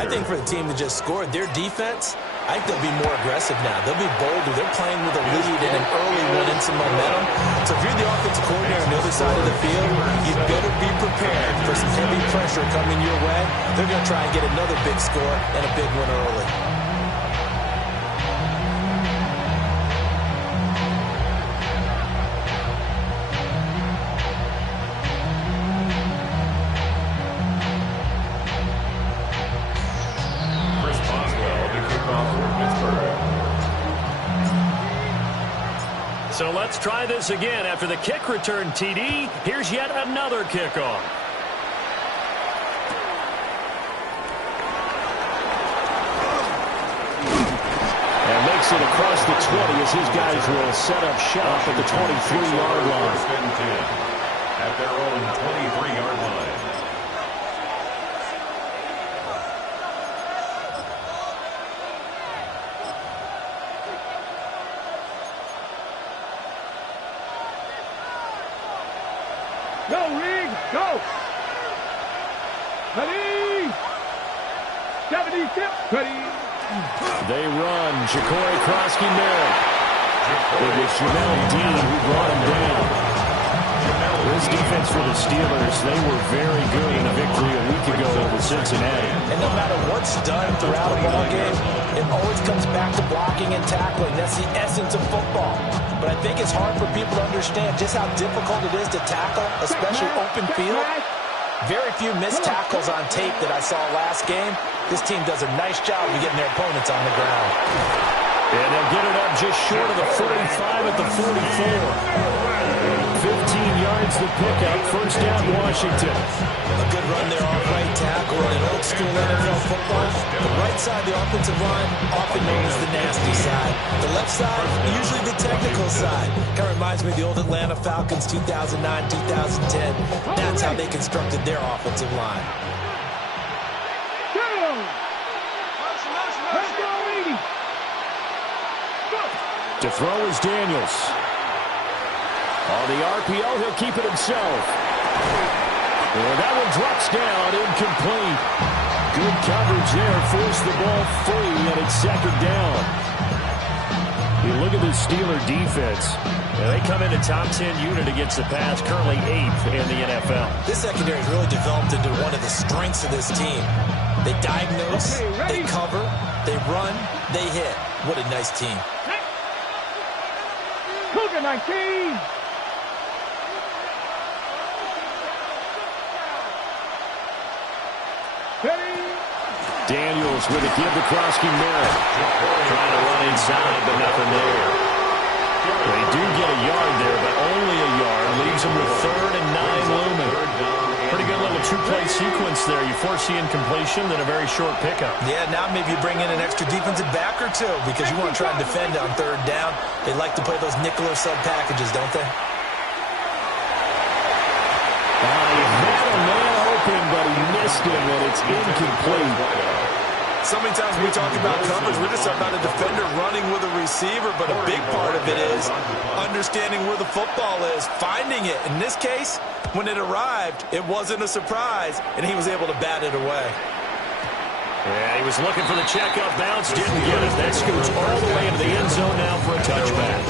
I think for the team that just scored, their defense, I think they'll be more aggressive now. They'll be bolder. They're playing with a lead and an early one and some momentum. So if you're the offensive coordinator on the other side of the field, you better be prepared for some heavy pressure coming your way. They're going to try and get another big score and a big one early. So let's try this again. After the kick return TD, here's yet another kickoff. And makes it across the 20 as his guys will set up shop at the 23-yard line. At their own 23-yard line. Go, Reed, go! Ready! 76, ready! They run. Ja'Cory Krosky-Merritt. It was Jamel Dean who brought him down. This defense for the Steelers, they were very good in a victory a week ago over Cincinnati. And no matter what's done throughout a ball game, it always comes back to blocking and tackling. That's the essence of football. But I think it's hard for people to understand just how difficult it is to tackle, especially open field. Very few missed tackles on tape that I saw last game. This team does a nice job of getting their opponents on the ground. And they'll get it up just short of the 45 at the 44. 15 yards to pick up. First down, Washington. A good run there off right tackle in old school NFL football. The right side of the offensive line, often known as the nasty side. The left side, usually the technical side. Kind of reminds me of the old Atlanta Falcons 2009, 2010. That's how they constructed their offensive line. To throw is Daniels. On the RPO, he'll keep it himself. And that one drops down, incomplete. Good coverage there, forced the ball free, and it's second down. You look at the Steeler defense. Yeah, they come in a top 10 unit against the pass, currently 8th in the NFL. This secondary has really developed into one of the strengths of this team. They diagnose, they cover, they run, they hit. What a nice team. Cougar 19! Daniels with a give to Krosky-Merritt. Trying to run inside, but nothing there. They do get a yard there, but only a yard. Leaves them with 3rd and 9 looming. Pretty good little two-play sequence there. You force the incompletion, then a very short pickup. Yeah, now maybe you bring in an extra defensive back or two because you want to try and defend on 3rd down. They like to play those nickel or sub packages, don't they? He had a man open, but he missed him, and it's incomplete. So many times when we talk about coverage, we're just talking about a defender running with a receiver, but a big part of it is understanding where the football is, finding it. In this case, when it arrived, it wasn't a surprise, and he was able to bat it away. Yeah, he was looking for the checkup bounce, didn't get it. That scoots all the way into the end zone now for a touchback.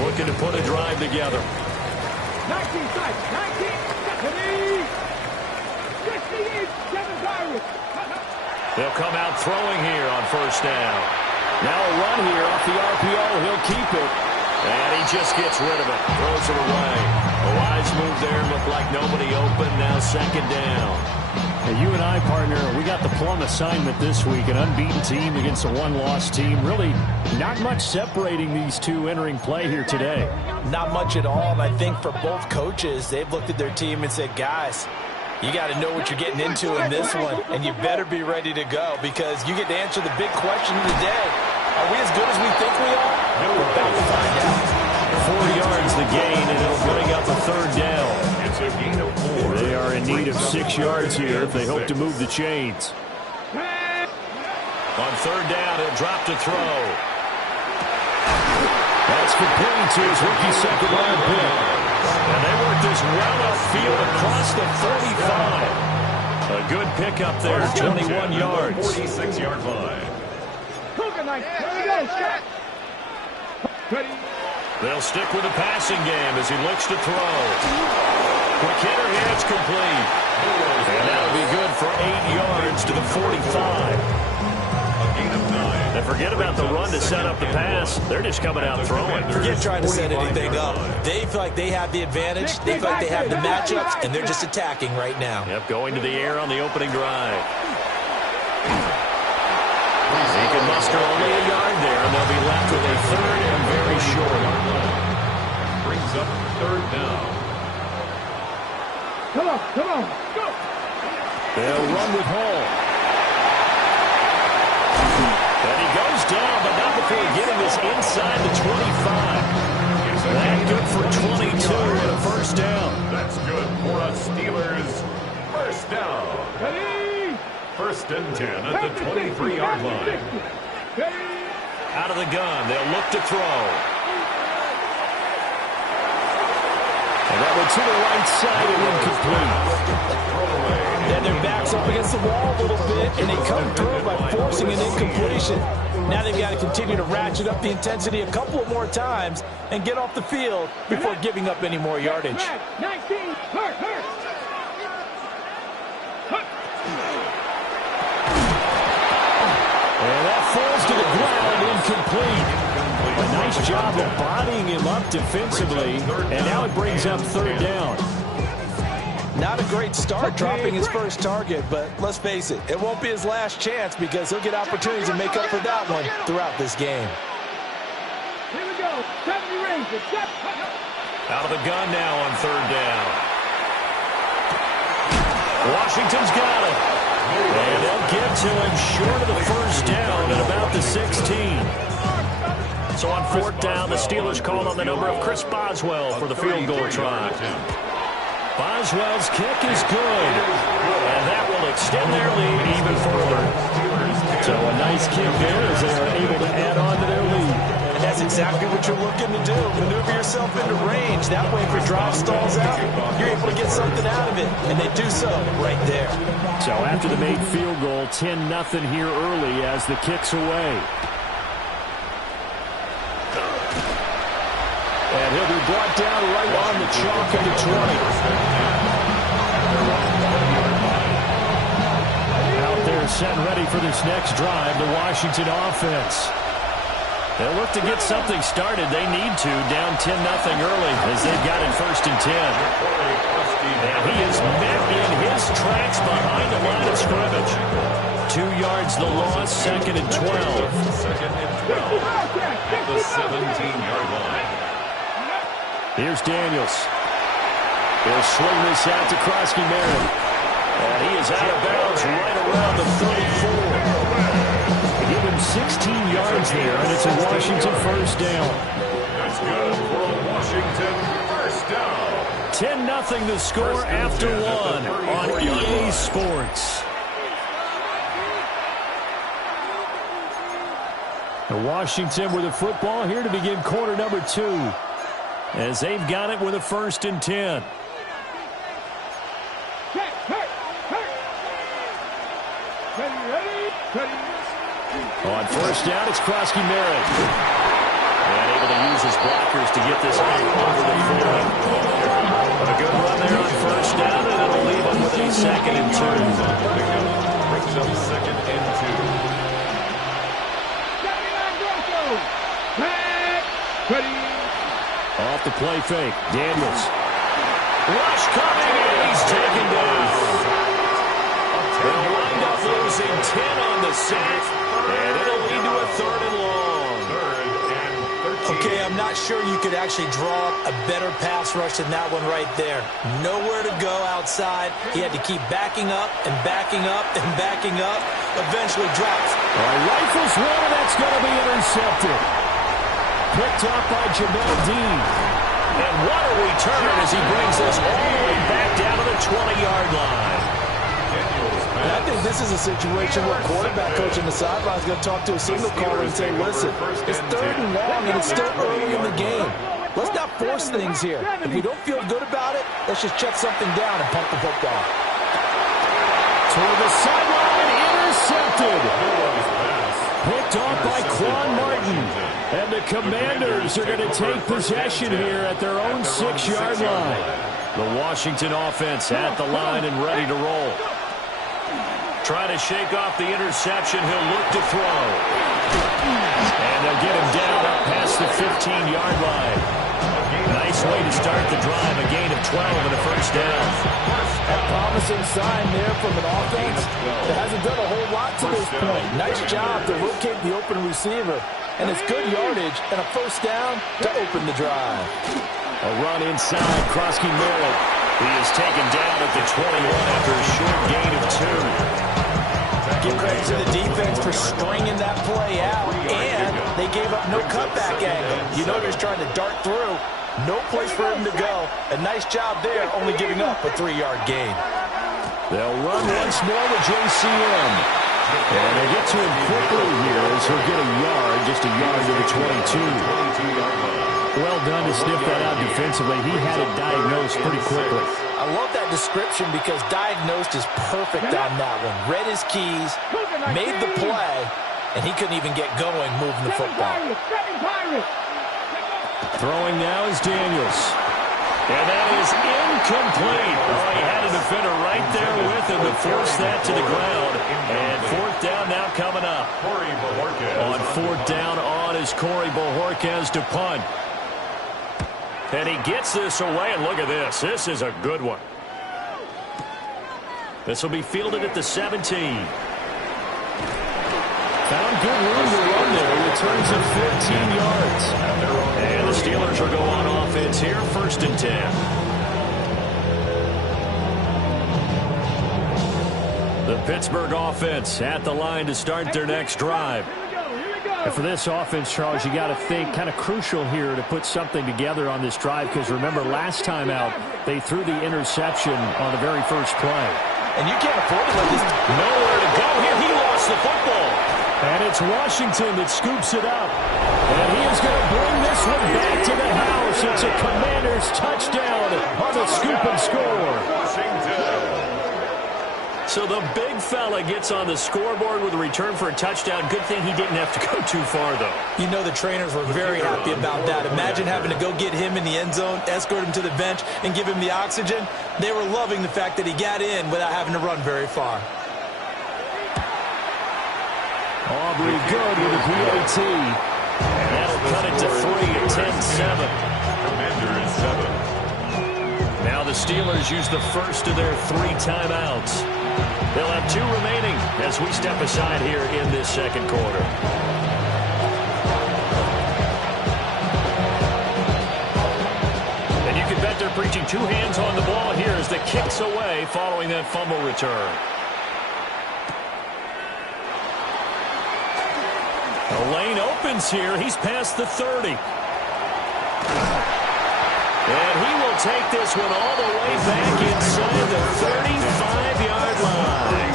Looking to put a drive together. 19 sides, 19, Stephanie! 68, Kevin Byron! They'll come out throwing here on first down. Now a run here off the RPO. He'll keep it. And he just gets rid of it. Throws it away. A wise move there. Looked like nobody open. Now second down. Now you and I, partner, we got the plum assignment this week. An unbeaten team against a one-loss team. Really not much separating these two entering play here today. Not much at all, and I think for both coaches, they've looked at their team and said, guys, you got to know what you're getting into in this one, and you better be ready to go because you get to answer the big question of the day. Are we as good as we think we are? We're about to find out. 4 yards the gain, and it'll bring up a 3rd down. It's a gain of 4. They are in need of 6 yards here if they hope to move the chains. On 3rd down, he'll drop to throw. That's complete to his rookie second-round pick. And they work this well upfield across the 35. good pickup there, 21 yards. 46-yard line. Cougar 19. Go, shot. Ready. They'll stick with the passing game as he looks to throw. Quick hitter here, it's complete. And that'll be good for 8 yards to the 45. And forget about the run to set up the pass. They're just coming out throwing. Forget trying to set anything up. They feel like they have the advantage. They feel like they have the matchups, and they're just attacking right now. Yep, going to the air on the opening drive. He can muster only a yard there, and they'll be left with a third and very short. Brings up third down. Come on, go. They'll run with Hall. And he goes down, but not before getting this inside the 25. That good for 22 and a first down. That's good for a Steelers first down. Ready. First and 10 at the 23-yard line. Ready. Out of the gun, they'll look to throw. And that one to the right side and incomplete. And their backs up against the wall a little bit, and they come through by forcing an incompletion. Now they've got to continue to ratchet up the intensity a couple of more times and get off the field before giving up any more yardage. 19. Hurt. And that falls to the ground, incomplete. A nice job of bodying him up defensively, and now it brings up third down. Not a great start dropping his first target, but let's face it, it won't be his last chance because he'll get opportunities to make up for that one throughout this game. Here we go. 70 range. Out of the gun now on third down. Washington's got it. And they'll get to him short of the first down at about the 16. So on fourth down, the Steelers call on the number of Chris Boswell for the field goal try. Boswell's kick is good, and that will extend their lead even further. So a nice kick there as they are able to add on to their lead. And that's exactly what you're looking to do. Maneuver yourself into range. That way, if your drive stalls out, you're able to get something out of it, and they do so right there. So after the made field goal, 10-0 here early as the kick's away. And he'll be brought down right on the chalk of the 20. Out there set and ready for this next drive, the Washington offense. They'll look to get something started. They need to, down 10-0 early as they've got it first and 10. And he is met in his tracks behind the line of scrimmage. 2 yards the loss, second and 12. Second and 12 at the 17-yard line. Here's Daniels. He'll swing this out to Krosky-Merritt. And he is out of bounds right around the 34. Give him 16 yards there, and it's a Washington first down. That's good for a Washington first down. 10-0 the score after one on EA Sports. The Washington with the football here to begin quarter number 2. As they've got it with a first and 10. Ready. On first down, it's Krosky-Merritt. And able to use his blockers to get this over the field. A good run there on first down, and it'll leave him with a second and 2. Brings up second and 2. Ready. Off the play fake, Daniels. Rush coming, and he's taken down. They'll wind up losing 10 on the sack, and it'll lead to a third and long. Third and 13. Okay, I'm not sure you could actually draw up a better pass rush than that one right there. Nowhere to go outside. He had to keep backing up and backing up and backing up. Eventually drops. Rifles one, and that's going to be intercepted. Picked up by Jamel Dean. And what a return as he brings this all the way back down to the 20-yard line. And I think this is a situation where quarterback coach on the sideline is going to talk to a signal caller and say, listen, it's third and long and it's still early in the game. Let's not force things here. If we don't feel good about it, let's just check something down and pump the football. Toward the sideline, intercepted. Picked off by Quan Martin. And the Commanders are going to take possession here at their own 6-yard line. The Washington offense at the line and ready to roll. Trying to shake off the interception. He'll look to throw. And they'll get him down up past the 15-yard line. Nice way to start the drive. A gain of 12 and a first down. A promising sign there from an offense that hasn't done a whole lot to this point. Nice job to locate the open receiver. And it's good yardage and a first down to open the drive. A run inside. Krosky Merritt. He is taken down at the 21 after a short gain of 2. Give credit to the defense for stringing that play out, and they gave up no cutback angle. You know they're trying to dart through. No place for him to go. A nice job there, only giving up a 3-yard gain. They'll run once more with JCM. And they get to him quickly here as he'll get a yard, just a yard to the 22. Well done to sniff that out defensively. He had it diagnosed pretty quickly. I love that description because diagnosed is perfect on that one. Read his keys, made the play, and he couldn't even get going moving the football. Throwing now is Daniels. And that is incomplete. Oh, he had a defender right there with him to force that to the ground. And fourth down now coming up. On fourth down on is Corey Bojorquez to punt. And he gets this away, and look at this. This is a good one. This will be fielded at the 17. Found good room to run there. Returns of 14 yards. And the Steelers will go on offense here, 1st and 10. The Pittsburgh offense at the line to start their next drive. And for this offense, Charles, you got to think kind of crucial here to put something together on this drive because remember last time out they threw the interception on the very first play. And you can't afford to let this. Nowhere to go here. He lost the football. And it's Washington that scoops it up. And he is going to bring this one back to the house. It's a Commanders touchdown on the scoop and score. So the big fella gets on the scoreboard with a return for a touchdown. Good thing he didn't have to go too far, though. You know the trainers were very happy about that. Imagine having to go get him in the end zone, escort him to the bench, and give him the oxygen. They were loving the fact that he got in without having to run very far. Aubrey good with a PAT. And that'll cut it to 3 at 10-7. Commander is 7. Now the Steelers use the first of their 3 timeouts. They'll have 2 remaining as we step aside here in this second quarter. And you can bet they're preaching 2 hands on the ball here as the kicks away following that fumble return. The lane opens here. He's past the 30. And he will take this one all the way back inside the 35-yard line.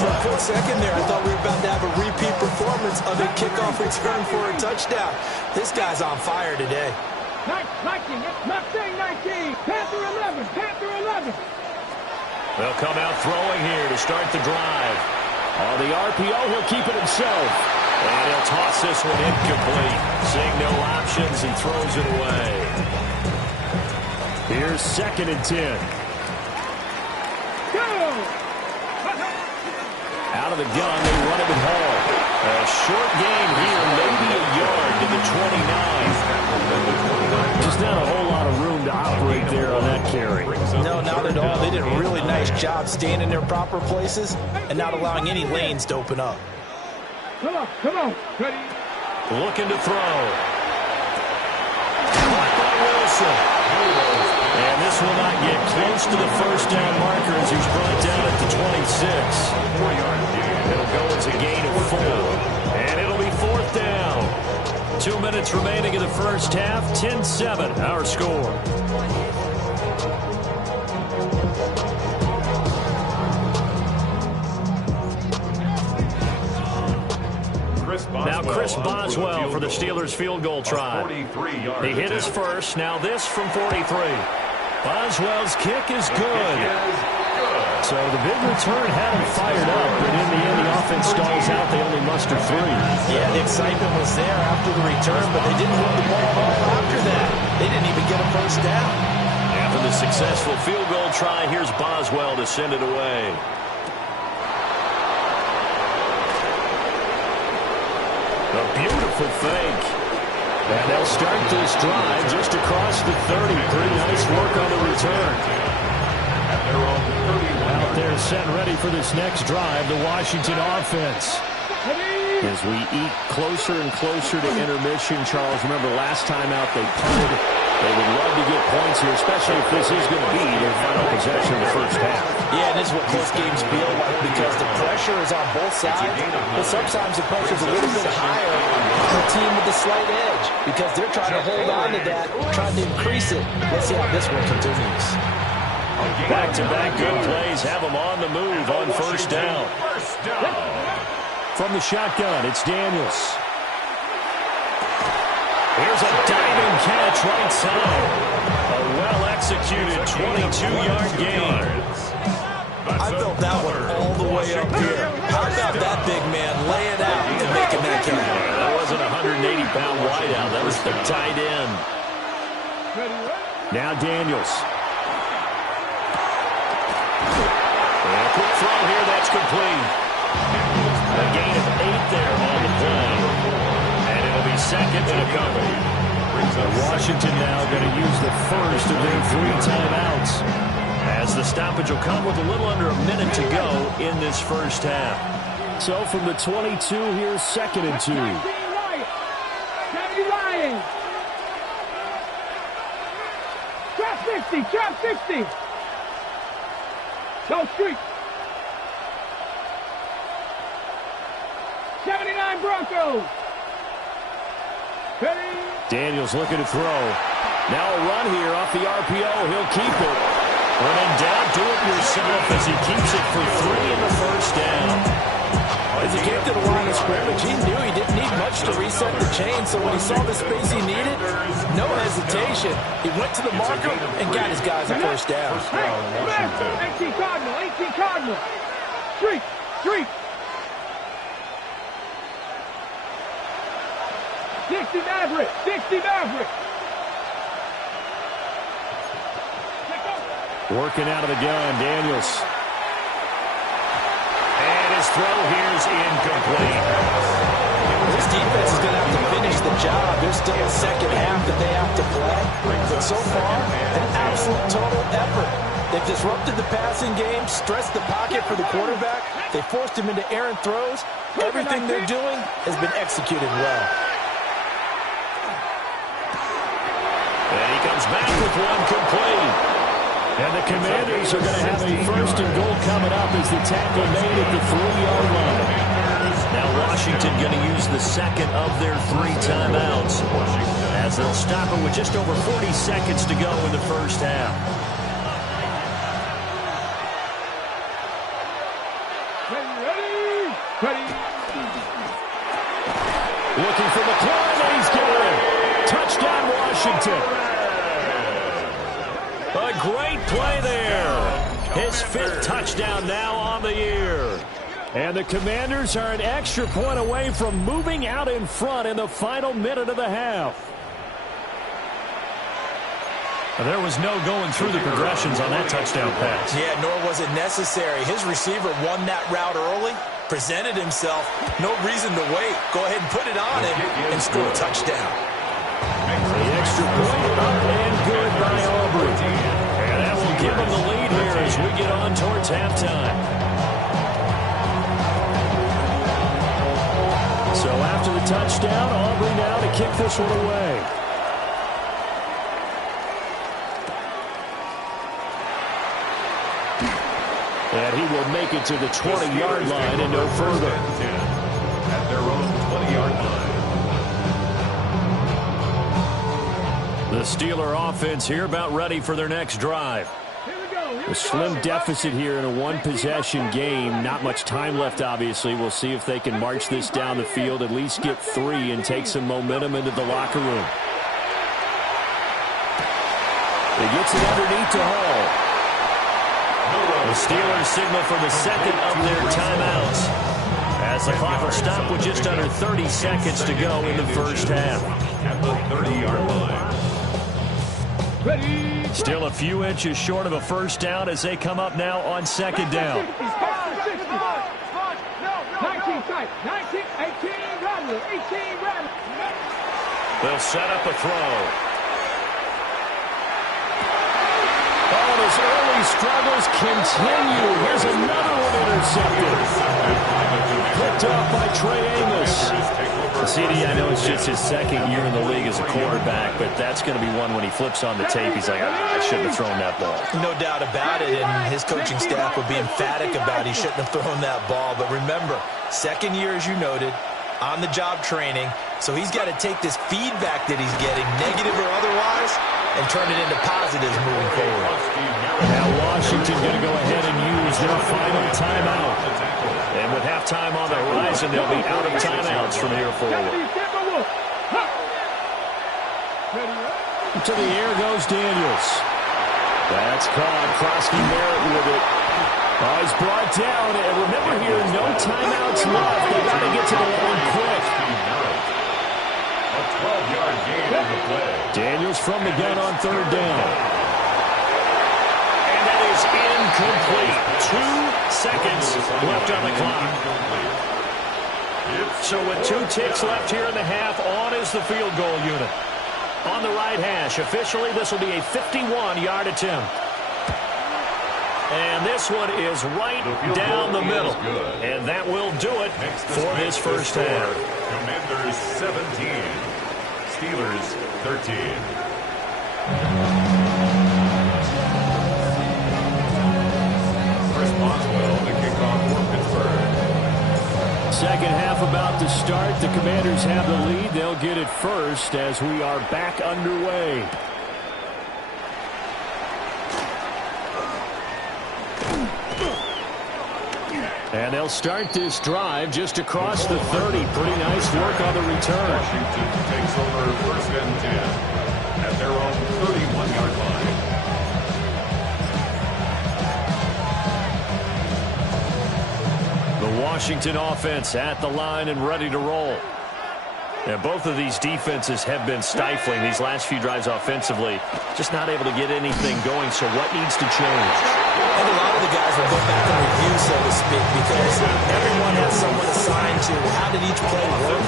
For a quick second there, I thought we were about to have a repeat performance of a kickoff return for a touchdown. This guy's on fire today. 19, not saying 19. Panther 11, Panther 11. They'll come out throwing here to start the drive. On the RPO, he'll keep it himself. And he'll toss this one incomplete. Seeing no options, he throws it away. Here's 2nd and 10. Go! Out of the gun, they run it with Hall. A short gain here, maybe a yard to the 29. Just not a whole lot of room to operate there on that carry. No, not at all. They did a really nice job staying in their proper places and not allowing any lanes to open up. Come on. Ready? Looking to throw. Caught by Wilson. And this will not get close to the first down marker as he's brought down at the 26. 4-yard gain. It'll go as a gain of 4. And it'll be 4th down. 2 minutes remaining in the first half. 10-7, our score. Now Chris Boswell for the Steelers field goal try. He hit his first. Now this from 43. Boswell's kick is good. So the big return had them fired up, but in the end, the offense stalls out. They only muster 3. Yeah, the excitement was there after the return, but they didn't move the ball at all after that. They didn't even get a first down. After the successful field goal try, here's Boswell to send it away. A beautiful fake. And they'll start this drive just across the 30. Pretty nice work on the return. Out there set ready for this next drive, the Washington offense. As we eat closer and closer to intermission, Charles, remember last time out they punted. They would love to get points here, especially if this is going to be their final possession of the first half. Yeah, and this is what close games feel like because the pressure is on both sides, but sometimes the pressure is a little bit higher on the team with the slight edge because they're trying to hold on to that, trying to increase it. Let's see how this one continues. Back-to-back good plays have them on the move on first down. From the shotgun, it's Daniels. Here's a diving catch right side. A well-executed 22-yard gain. I felt that one all the way up here. How about that big man laying out and making that catch? That wasn't a 180-pound wideout. That was the tight end. Now Daniels. A quick throw here, that's complete. A gain of 8 there on the play. And it'll be second and a couple. Washington now going to use the first of their 3 timeouts. As the stoppage will come with a little under a minute to go in this first half. So from the 22, here's 2nd and 2. Trap 60. Go street. 79 Broncos. Ready? Daniels looking to throw. Now a run here off the RPO. He'll keep it. When in doubt, do it yourself as he keeps it for 3 in the first down. As he came to the line of scrimmage, he knew he didn't need much to reset the chain, so when he saw the space he needed, no hesitation. He went to the marker and got his guys a first down. 18 Cardinal. Street. 60 Maverick. Working out of the gun, Daniels. And his throw here's incomplete. This defense is going to have to finish the job. There's still a second half that they have to play. But so far, an absolute total effort. They've disrupted the passing game, stressed the pocket for the quarterback. They forced him into errant throws. Everything they're doing has been executed well. And he comes back with one complete. And the Commanders are going to have a 1st and goal coming up as the tackle made at the 3-yard line. Now Washington going to use the second of their 3 timeouts as they'll stop it with just over 40 seconds to go in the first half. Ready. Looking for McLaurin, and he's got it. Touchdown, Washington. A great play there. His 5th touchdown now on the year. And the Commanders are an extra point away from moving out in front in the final minute of the half. There was no going through the progressions on that touchdown pass. Yeah, nor was it necessary. His receiver won that route early, presented himself. No reason to wait. Go ahead and put it on him and score a touchdown. The extra point up and good by Aubrey. And that will give them the lead here as we get on towards halftime. So after the touchdown, Aubrey now to kick this one away. And he will make it to the 20-yard line and no further. At their own 20-yard line. The Steeler offense here about ready for their next drive. A slim deficit here in a one-possession game. Not much time left, obviously. We'll see if they can march this down the field, at least get 3 and take some momentum into the locker room. He gets it underneath to Hall. The Steelers signal for the second of their timeouts, as the clock will stop with just under 30 seconds to go in the first half. At the 30-yard line. Ready. Still a few inches short of a first down as they come up now on second down. 19 tight. 19, 18, Rattler. 18, Rattler. They'll set up a throw. Oh, his early struggles continue. Here's another one intercepted. Picked off by Trey Amos. CD, I know it's just his second year in the league as a quarterback, but that's going to be one when he flips on the tape. He's like, I shouldn't have thrown that ball. No doubt about it, and his coaching staff would be emphatic about he shouldn't have thrown that ball. But remember, second year, as you noted, on-the-job training, so he's got to take this feedback that he's getting, negative or otherwise, and turn it into positives moving forward. Now Washington going to go ahead and use their final timeout. And with halftime on the horizon, they'll be out of timeouts from here forward. To the air goes Daniels. That's caught. Krosky Merritt with it. Oh, he's brought down. And remember here, no timeouts left. They got to get to the line quick. A 12-yard gain on the play. Daniels from the gun on third down. And that is incomplete. 2 seconds left on the clock. So with 2 ticks left here in the half, on is the field goal unit. On the right hash, officially this will be a 51-yard attempt. And this one is right down the middle. And that will do it for this first half. Commanders 17. Steelers 13. Chris Boswell, the kickoff for Pittsburgh. Second half about to start. The Commanders have the lead. They'll get it first as we are back underway. And they'll start this drive just across the 30. Pretty nice work on the return. Washington takes over first and 10 at their own 31-yard line. The Washington offense at the line and ready to roll. And both of these defenses have been stifling these last few drives offensively. Just not able to get anything going, so what needs to change? I think a lot of the guys will go back and review, so to speak, because everyone has someone assigned to how did each play work.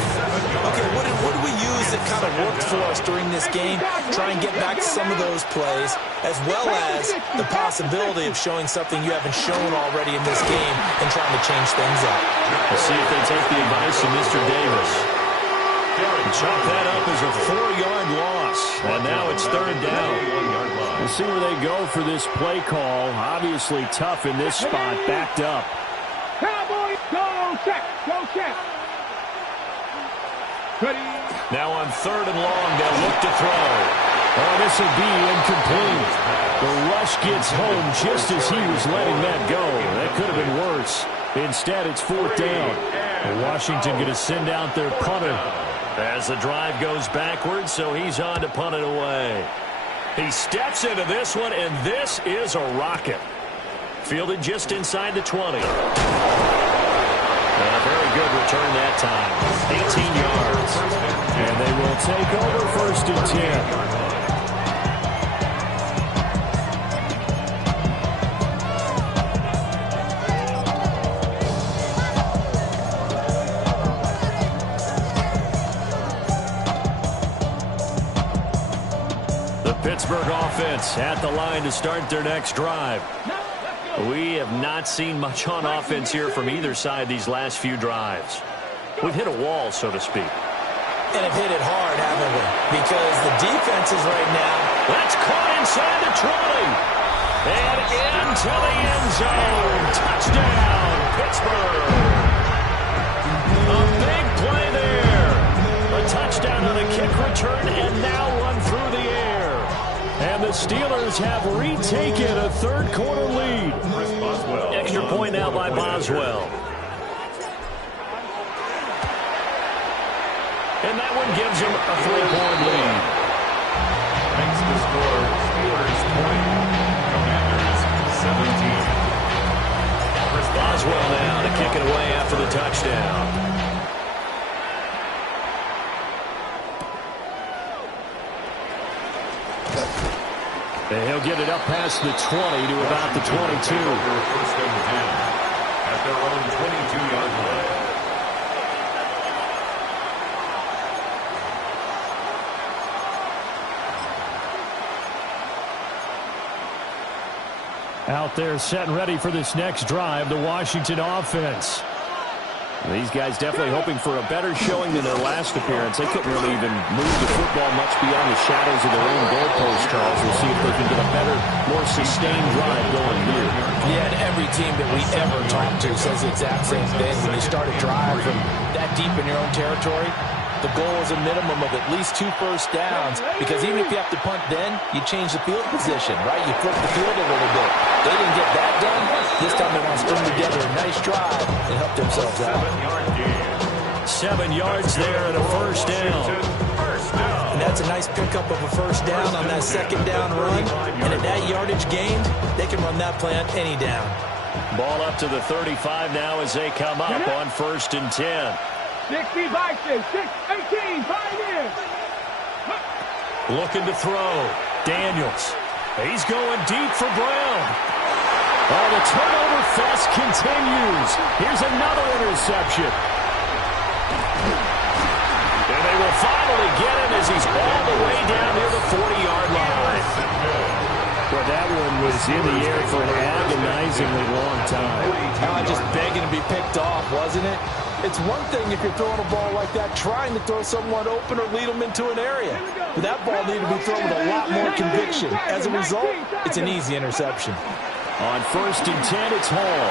Okay, what did we use that kind of worked for us during this game? Try and get back to some of those plays, as well as the possibility of showing something you haven't shown already in this game and trying to change things up. We'll see if they take the advice of Mr. Davis. Chop that up as a 4-yard loss. And now it's third down. We'll see where they go for this play call. Obviously tough in this spot, backed up. Cowboys, go check, go check. Ready. Now on third and long, they'll look to throw. Oh, this will be incomplete. The rush gets home just as he was letting that go. That could have been worse. Instead, it's fourth down. Washington going to send out their punter. As the drive goes backwards, so he's on to punt it away. He steps into this one, and this is a rocket. Fielded just inside the 20. And a very good return that time. 18 yards. And they will take over first and 10. Pittsburgh offense at the line to start their next drive. We have not seen much on offense here from either side these last few drives. We've hit a wall, so to speak. And have hit it hard, haven't we? Because the defenses right now. That's caught inside the 20. And into the end zone. Touchdown, Pittsburgh. A big play there. A touchdown on a kick return and now run through the air. And the Steelers have retaken a third-quarter lead. Extra point now by Boswell. And that one gives him a 3-point lead. Makes the score Steelers 20, Commanders 17. for the touchdown. And he'll get it up past the 20 to about the 22. First and 10 at their own 22-yard line. Out there set and ready for this next drive, the Washington offense. These guys definitely hoping for a better showing than their last appearance. They couldn't really even move the football much beyond the shadows of their own goalpost, Charles. We'll see if they can get a better, more sustained drive going here. Yeah, and every team that we ever talk to says the exact same thing. When you start a drive from that deep in your own territory, the goal is a minimum of at least 2 first downs, because even if you have to punt then, you change the field position, right? You flip the field a little bit. They didn't get that done. This time they want to string together a nice drive and help themselves out. 7 yards there and a first down. And that's a nice pickup of a first down on that second down run. And at that yardage gained, they can run that play on any down. Ball up to the 35 now as they come up on first and 10. 60 boxes, 18, 5 years. Looking to throw. Daniels. He's going deep for Brown. Oh, the turnover fest continues. Here's another interception. And they will finally get him as he's all the way down near the 40-yard line. Well, that one was in the air for an agonizingly long time. Just begging to be picked off, wasn't it? It's one thing if you're throwing a ball like that, trying to throw someone open or lead them into an area. But that ball needed to be thrown with a lot more conviction. As a result, it's an easy interception. On first and 10, it's Hall.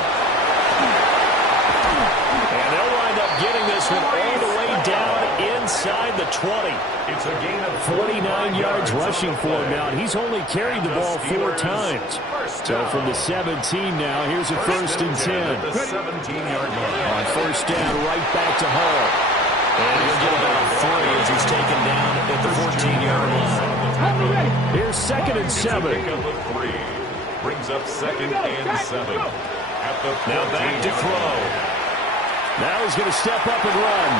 And they'll wind up getting this one all the way down inside the 20. It's a gain of 49 yards rushing for him now. He's only carried the ball 4 times. So from the 17 now, here's a first and 10. The 17-yard line. On first down, right back to Hall. And he'll get about 3 as he's taken down at the 14-yard line. Here's second and 7. Pickup of 3. Brings up second and 7. At the Now back to throw. Now he's going to step up and run.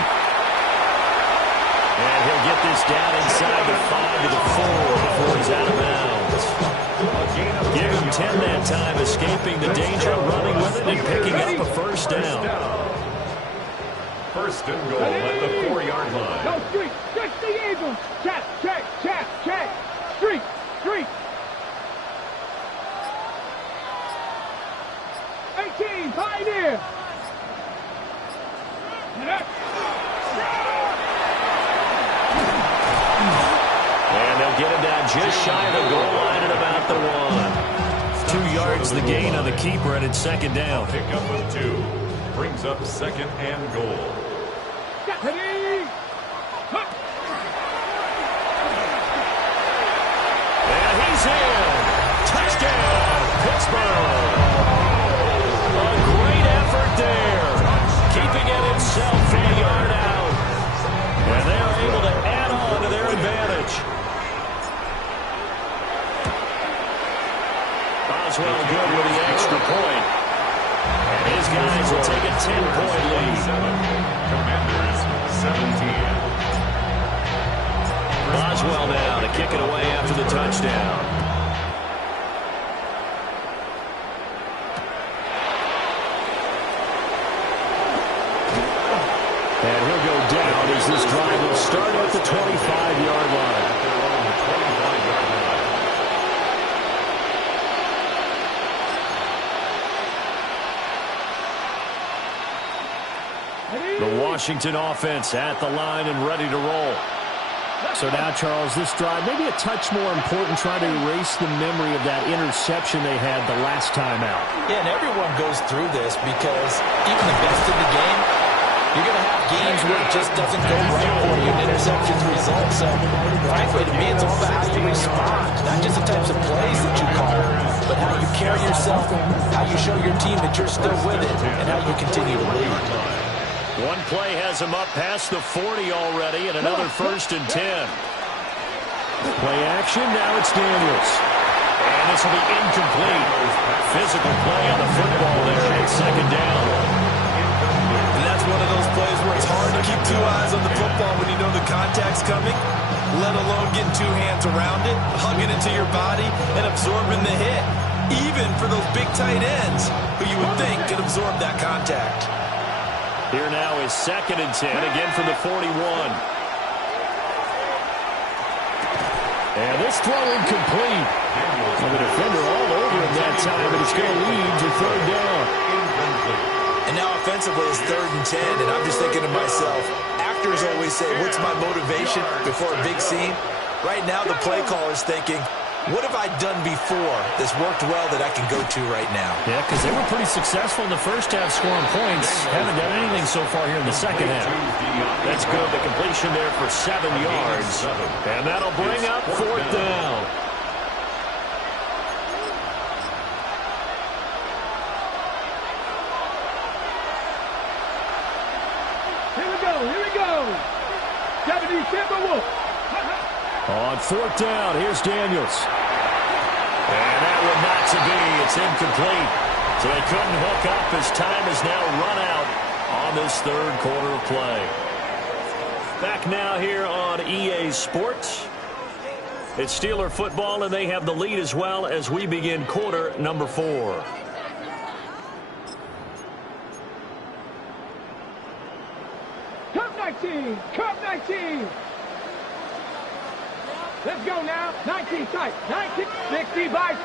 And he'll get this down inside the 5 to the 4 before he's out of bounds. Give him 10 that time, escaping the danger, running with it, and picking up a first down. First and goal at the 4-yard line. Go street, check the Eagles. Check, check, check, check. Street, street. 18, Pioneer. And they'll get him down just shy of the goal line at about the 1. 2 yards the gain on the keeper, and it's second down. Pickup of 2. Brings up second and goal. Ready. And he's in. Touchdown, Pittsburgh. A great effort there. Keeping it himself from a yard out. And they're able to add on to their advantage. Boswell good with the extra point. And his guys will take a 10-point lead. Commanders 17. Boswell now to kick it away after the touchdown. And he'll go down as this drive will start at the 25-yard line. The Washington offense at the line and ready to roll. So now, Charles, this drive maybe a touch more important, trying to erase the memory of that interception they had the last time out. Yeah, and everyone goes through this because even the best in the game, you're going to have games where it just doesn't go right for you and interceptions result. So, frankly, to me, it's all about how you respond. Not just the types of plays that you call, but how you carry yourself, how you show your team that you're still with it, and how you continue to lead. One play has him up past the 40 already, and another first and 10. Play action, now it's Daniels. And this will be incomplete. Physical play on the football there at second down. contact's coming, let alone getting two hands around it, hugging it to your body, and absorbing the hit. Even for those big tight ends, who you would think could absorb that contact. Here now is 2nd and 10, again from the 41. And this throw incomplete. And the defender all over him that time, but it's going to lead to 3rd down. And now offensively it's 3rd and 10, and I'm just thinking to myself, actors always say, what's my motivation before a big scene? Right now the play caller's thinking, what have I done before that's worked well that I can go to right now? Yeah, because they were pretty successful in the first half scoring points. Haven't done anything so far here in the second half. That's good. The completion there for 7 yards. And that'll bring up 4th down. Here we go. 70 Timberwolves. On 4th down, here's Daniels. And that one not to be. It's incomplete. So they couldn't hook up as time is now run out on this 3rd quarter of play. Back now here on EA Sports. It's Steeler football, and they have the lead as well as we begin quarter number 4. Cup 19. Let's go now. 19 tight. 19, 60 by.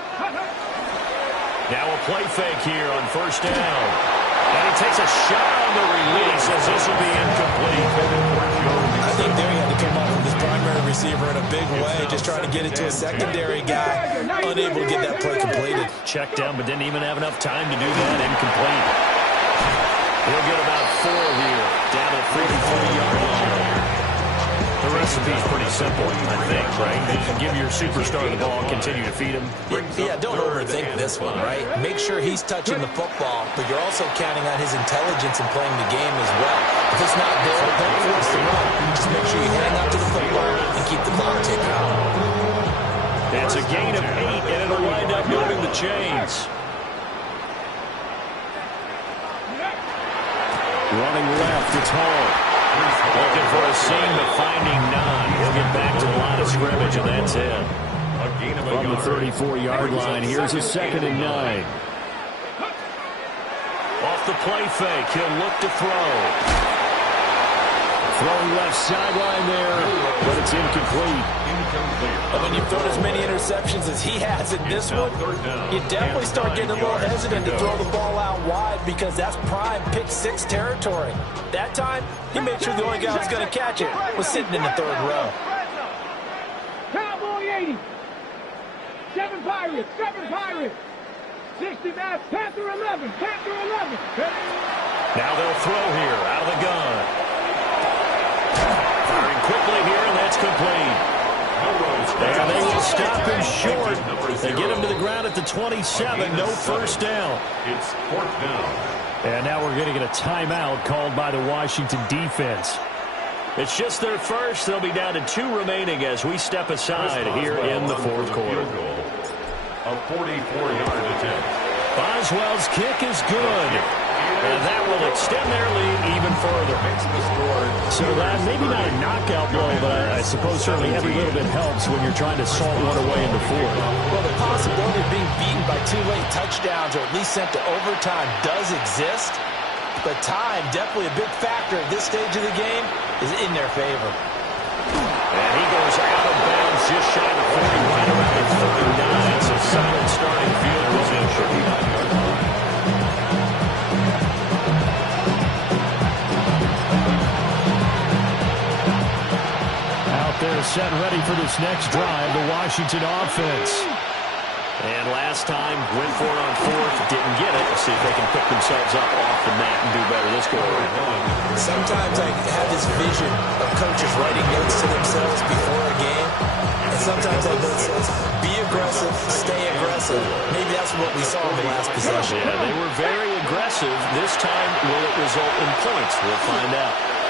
Now a play fake here on 1st down. And he takes a shot on the release as this will be incomplete. I think there he had to come up with his primary receiver in a big way, just trying to get it to a secondary guy, unable to get that play completed. Checked down, but didn't even have enough time to do that. Incomplete. He'll get about 4 here, down at 44-yard line. The recipe's pretty simple, I think, right? Just give your superstar the ball, continue to feed him. Yeah, don't overthink this one, right? Make sure he's touching the football, but you're also counting on his intelligence in playing the game as well. If it's not there, don't force the run. Just make sure you hang on to the football and keep the clock ticking. It's a gain of 8, and it'll wind up moving the chains. Running left, it's Hall. Looking for a seam, but finding none. He'll get back to the line of scrimmage, and that's it. From the 34-yard line, here's a 2nd and 9. Off the play fake, he'll look to throw. Throwing left sideline there, but it's incomplete. And when you throw as many interceptions as he has in this one, you definitely start getting a little hesitant to throw the ball out wide because that's prime pick 6 territory. That time, he made sure the only guy who was going to catch it was sitting in the 3rd row. Cowboy 80. 7 Pirates. 60 back. Panther 11. Now they'll throw here out of the gun. Firing quickly here, and that's complete. And they will stop him short. They get him to the ground at the 27. No 1st down. It's 4th down. And now we're going to get a timeout called by the Washington defense. It's just their first. They'll be down to 2 remaining as we step aside here in the 4th quarter. A 44-yard attempt. Boswell's kick is good. And that will extend their lead even further. So maybe not a knockout blow, but I suppose certainly every little bit helps when you're trying to salt one away in the 4th. Well, the possibility of being beaten by 2 late touchdowns or at least sent to overtime does exist. But time, definitely a big factor at this stage of the game, is in their favor. And he goes out of bounds just shy of 40, right around the 39. So solid starting field position. They're set ready for this next drive, the Washington offense. And last time, went for it on 4th, didn't get it. Let's see if they can pick themselves up off the mat and do better this go around. Sometimes I have this vision of coaches writing notes to themselves before a game. And sometimes that note says, be aggressive, stay aggressive. Maybe that's what we saw in the last possession. Yeah, they were very aggressive. This time, will it result in points? We'll find out.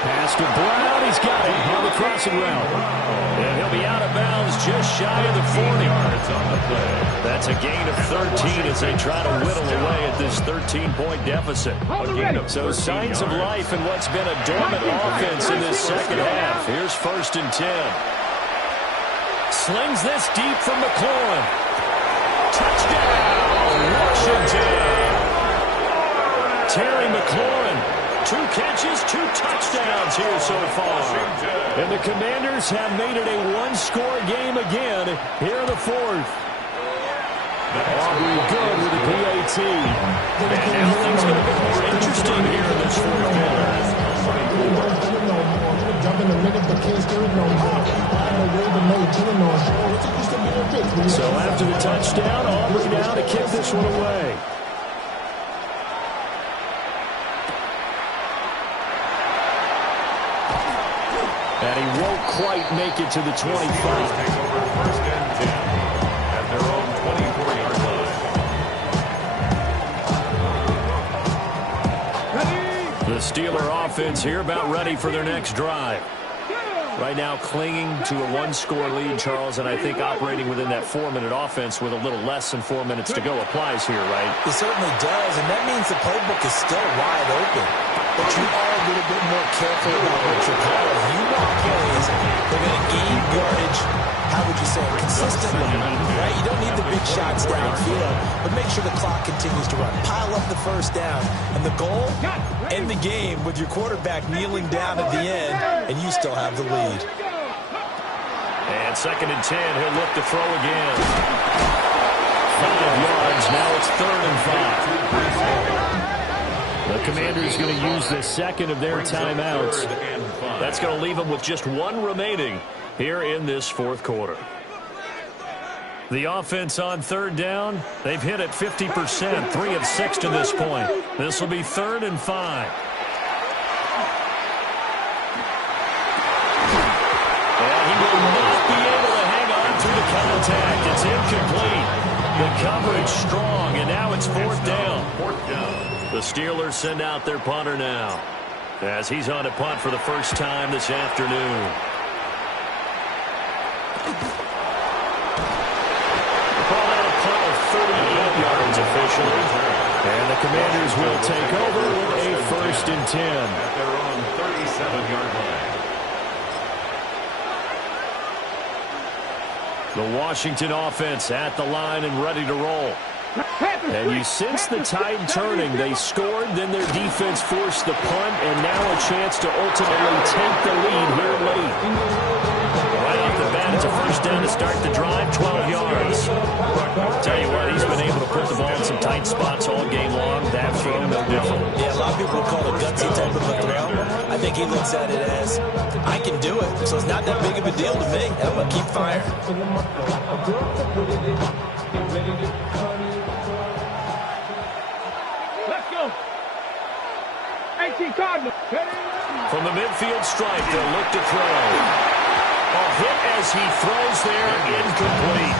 Pass to Brown. He's got it on the crossing route. And he'll be out of bounds just shy of the 40. That's a gain of 13 as they try to whittle away at this 13-point deficit. So signs of life in what's been a dormant offense in this second half. Here's 1st and 10. Slings this deep from McLaurin. Touchdown, Washington. Terry McLaurin. 2 catches, 2 touchdowns here so far. And the Commanders have made it a one-score game again here in the 4th. Aubrey good with the PAT. And now things going to get more interesting here in this 4th quarter. So after the touchdown, Aubrey now to kick this one away. And he won't quite make it to the 25. Take over 1st and 10 at their own 24-yard line. The Steeler offense here about ready for their next drive. Right now clinging to a one-score lead, Charles, and I think operating within that 4-minute offense with a little less than 4 minutes to go applies here, right? It certainly does, and that means the playbook is still wide open. But you are a little bit more careful about what you're calling. You want plays that are going to gain yardage, how would you say, consistently, right? You don't need the big shots downfield, but make sure the clock continues to run. Pile up the first down, and the goal, end the game with your quarterback kneeling down at the end, and you still have the lead. And 2nd and 10, he'll look to throw again. 5 yards, now it's 3rd and 5. The Commanders going to use the second of their timeouts. That's going to leave them with just 1 remaining here in this 4th quarter. The offense on 3rd down, they've hit it 50%, 3 of 6 to this point. This will be 3rd and 5. And he will not be able to hang on to the contact. It's incomplete. The coverage strong, and now it's 4th down. The Steelers send out their punter now as he's on to punt for the first time this afternoon. Called out a punt of 38 yards officially. And the Commanders will take over with a 1st and 10. At their own 37-yard line. The Washington offense at the line and ready to roll. And you sense the tide turning. They scored, then their defense forced the punt, and now a chance to ultimately take the lead here late. Right off the bat, it's a first down to start the drive, 12 yards. Tell you what, he's been able to put the ball in some tight spots all game long. That throw, no different. Yeah, a lot of people would call it a gutsy type of a throw. I think he looks at it as, I can do it, so it's not that big of a deal to me. I'm going to keep firing. From the midfield stripe, they'll look to throw. A hit as he throws there, incomplete.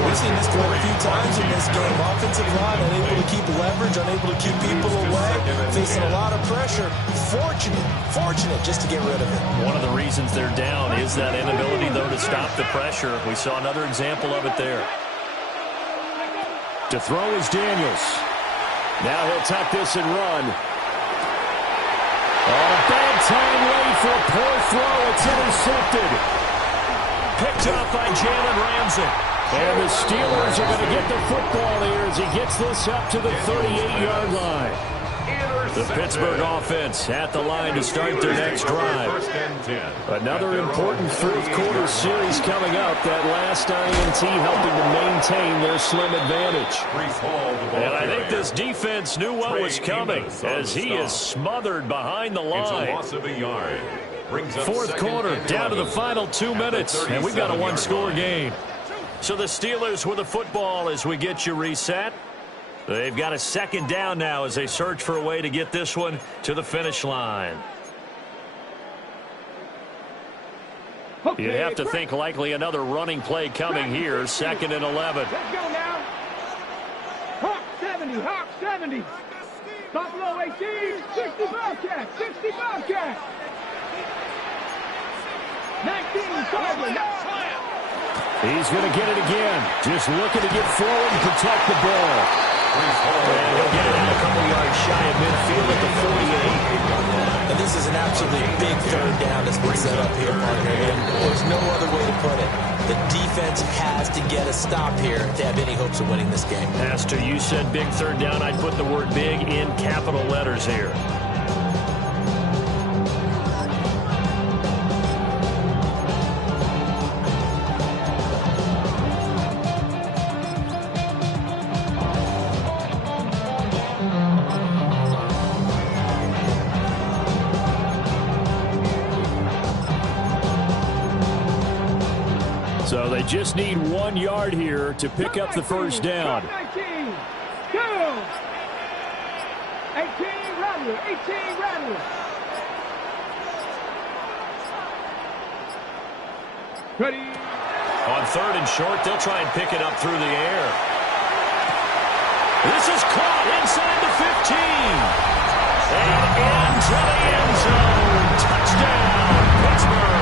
We've seen this play a few times in this game. Offensive line unable to keep leverage, unable to keep people away, facing a lot of pressure. Fortunate just to get rid of it. One of the reasons they're down is that inability, though, to stop the pressure. We saw another example of it there. To throw is Daniels. Now he'll tuck this and run. On a bad time late for a poor throw. It's intercepted. Picked up by Jalen Ramsey. And the Steelers are going to get the football here as he gets this up to the 38-yard line. The Pittsburgh offense at the line to start their next drive. Another important 4th quarter series coming up. That last INT helping to maintain their slim advantage. And I think this defense knew what was coming as he is smothered behind the line. 4th quarter, down to the final 2 minutes, and we've got a one-score game. So the Steelers with the football as we get you reset. They've got a 2nd down now as they search for a way to get this one to the finish line. You'd have to think likely another running play coming here. 2nd and 11. Let's go now. Hawk 70, Hawk 70. Buffalo 18, 60 Bobcats, 60 Bobcats. 19, Cleveland. He's going to get it again. Just looking to get forward and protect the ball. And he'll get it out a couple yards shy of midfield at the 48. And this is an absolutely big third down that's been set up here, partner. And there's no other way to put it. The defense has to get a stop here to have any hopes of winning this game. Pastor, you said big third down. I'd put the word big in capital letters here. So they just need 1 yard here to pick up the first down. 19, 2, 18, Rattler, 18, Rattler. Ready. On third and short, they'll try and pick it up through the air. This is caught inside the 15. And into the end zone. Touchdown, Pittsburgh.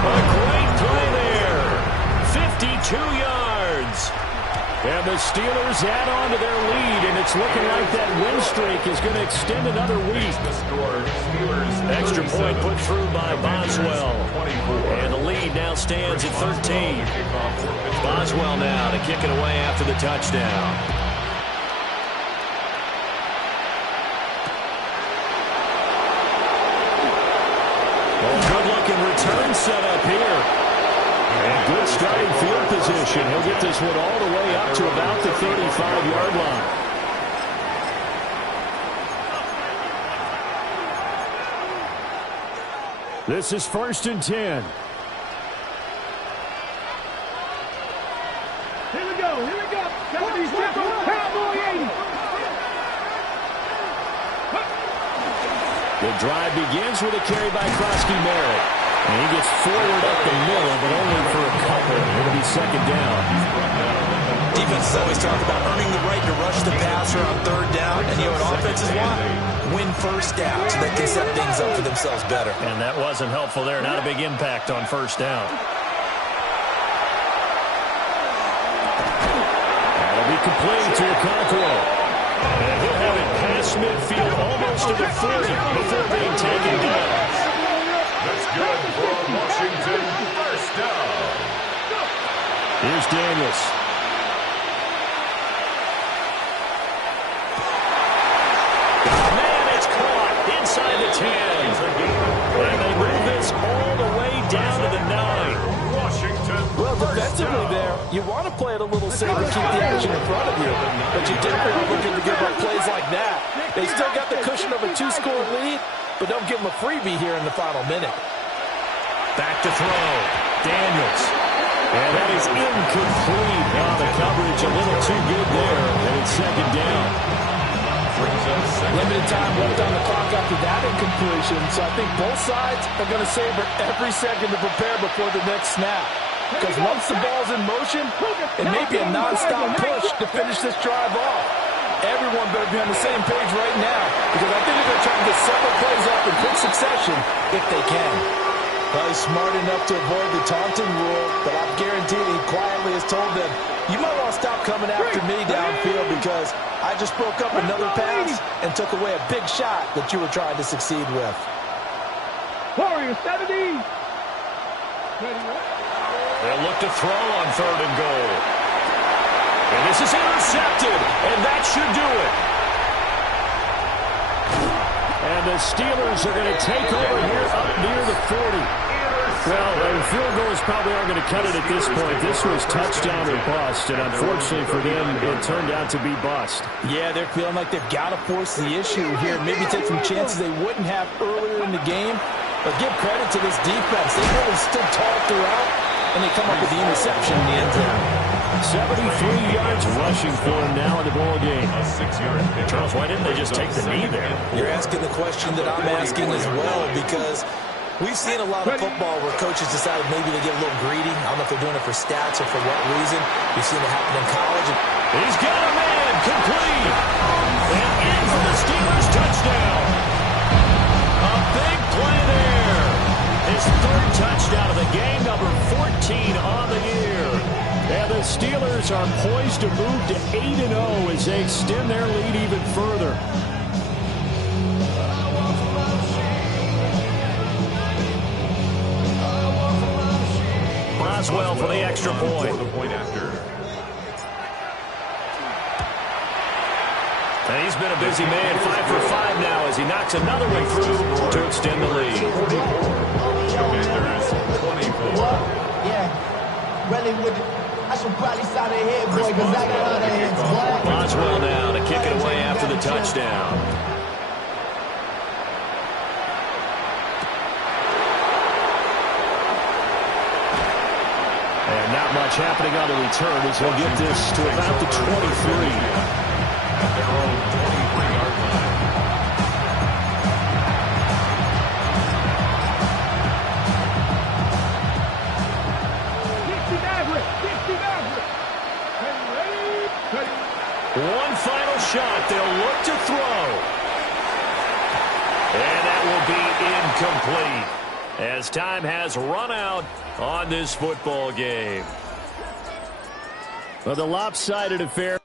A great play there. 52 yards. And the Steelers add on to their lead, and it's looking like that win streak is going to extend another week. Extra point put through by Boswell. And the lead now stands at 13. Boswell now to kick it away after the touchdown. Good-looking return set up here. And good starting field position. He'll get this one all the way up to about the 35-yard line. This is 1st and 10. Here we go, here we go. Cowboy 80. The drive begins with a carry by Krosky-Merritt. And he gets forward up the middle, but only for a couple. It'll be second down. Defenses always talk about earning the right to rush the passer on third down. And you know what offenses want? Win first down so they can set things up for themselves better. And that wasn't helpful there. Not a big impact on first down. That'll be complete to Okonkwo. And he'll have it past midfield almost to the 40 before being taken down. That's good for Washington. First down. Here's Daniels. Man, it's caught inside the 10. And they move this all the way down to the 9. Washington. Well, defensively there, you want to play it a little safe and keep the action in front of you. But you definitely are looking to give up plays like that. They still got the cushion of a 2-score lead, but don't give them a freebie here in the final minute. Back to throw. Daniels. And that is incomplete. Now the coverage a little too good there, and it's second down. Limited time left on the clock after that incompletion, so I think both sides are going to savor every second to prepare before the next snap. Because once the ball's in motion, it may be a non-stop push to finish this drive off. Everyone better be on the same page right now, because I think they're going to try to get several plays off in quick succession if they can. Probably smart enough to avoid the taunting rule, but I'm guaranteed he quietly has told them, you might want to stop coming after me downfield because I just broke up another pass and took away a big shot that you were trying to succeed with. Warriors 70. They'll look to throw on third and goal. And this is intercepted, and that should do it. And the Steelers are going to take over here up near the 40. Well, field goals probably aren't going to cut it at this point. This was touchdown or bust, and unfortunately for them, it turned out to be bust. Yeah, they're feeling like they've got to force the issue here. Maybe take some chances they wouldn't have earlier in the game. But give credit to this defense. They really stood tall throughout, and they come up with the interception in the end zone. 73 yards rushing for him now in the ball game. Charles, why didn't they just take the knee there? You're asking the question that I'm asking as well, because we've seen a lot of football where coaches decided maybe they get a little greedy. I don't know if they're doing it for stats or for what reason. We've seen it happen in college. He's got a man complete. Bears are poised to move to 8-0 as they extend their lead even further. Boswell for the extra point. For the point after. And he's been a busy man, 5 for 5 now as he knocks another one through to extend the lead. Commanders 24. Yeah, really with it. I should probably sign a head boy because I got other heads, boy. Boswell now to kick it away after the touchdown. And not much happening on the return as he'll get this to about the 23. At their own 23-yard line. One final shot. They'll look to throw. And that will be incomplete as time has run out on this football game. Well, the lopsided affair.